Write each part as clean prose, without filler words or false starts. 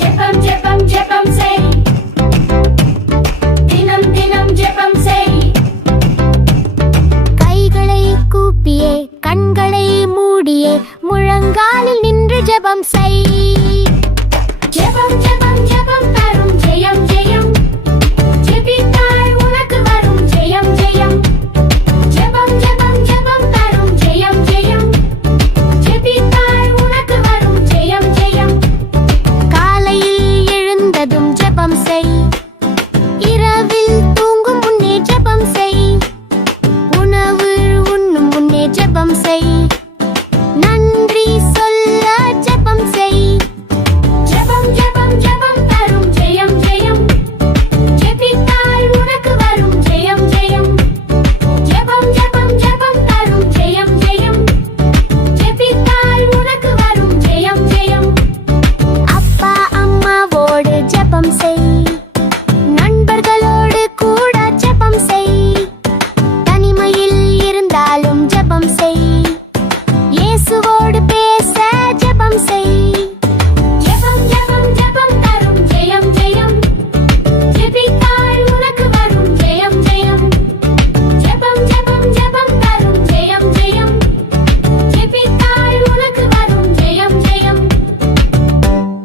ஜெபம் ஜெபம் ஜெபம் செய், தினம் தினம் ஜெபம் செய். கைகளை கூப்பியே கண்களை மூடியே முழங்காலில் நின்று ஜெபம் செய். ஜெபம் ஜெபம் ஜெபம் தரும் ஜெயம் ஜெயம், ஜெபித்தால் உனக்கு வரும் ஜெயம் ஜெயம். ஜெபம் ஜெபம் ஜெபம் தரும் ஜெயம் ஜெயம், ஜெபித்தால் உனக்கு வரும் ஜெயம் ஜெயம். காலையில் எழுந்ததும் ஜெபம் செய், இரவில் தூங்கும் முன்னே ஜெபம் செய், உணவு உண்ணும் முன்னே ஜெபம் செய், நன்றி சொல்ல ஜெபம் செய். ஜெபம் ஜெபம் ஜெபம் தரும் ஜெயம் ஜெயம், ஜெபித்தால் உனக்கு வரும் ஜெயம் ஜெயம். ஜெபம் ஜெபம் ஜெபம் தரும் ஜெயம் ஜெயம், ஜெபித்தால் உனக்கு வரும் ஜெயம் ஜெயம். அப்பா அம்மாவோடு ஜெபம் செய், நண்பர்களோடு கூட ஜெபம் செய், தனிமையில் இருந்தாலும் ஜெபம் செய், இயேசுவோடு பேச ஜெபம் செய். ஜெபம் ஜெபம் ஜெபம் தரும் ஜெயம் ஜெயம், ஜெபித்தால் உனக்கு வரும் ஜெயம் ஜெயம். ஜெபம் ஜெபம் ஜெபம் தரும் ஜெயம் ஜெயம், ஜெபித்தால் உனக்கு வரும் ஜெயம் ஜெயம்.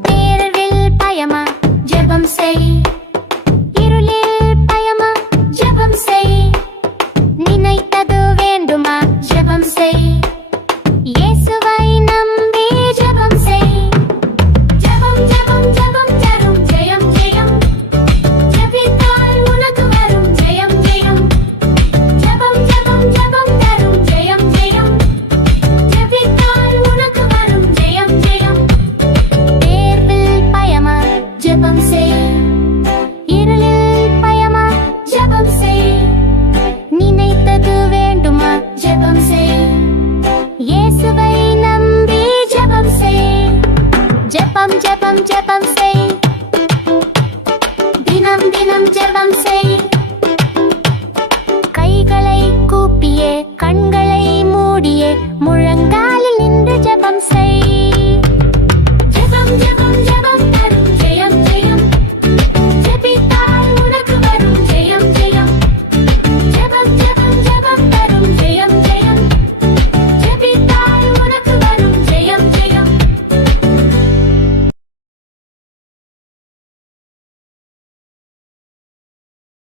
தேர்வில் பயமா ஜெபம் செய்,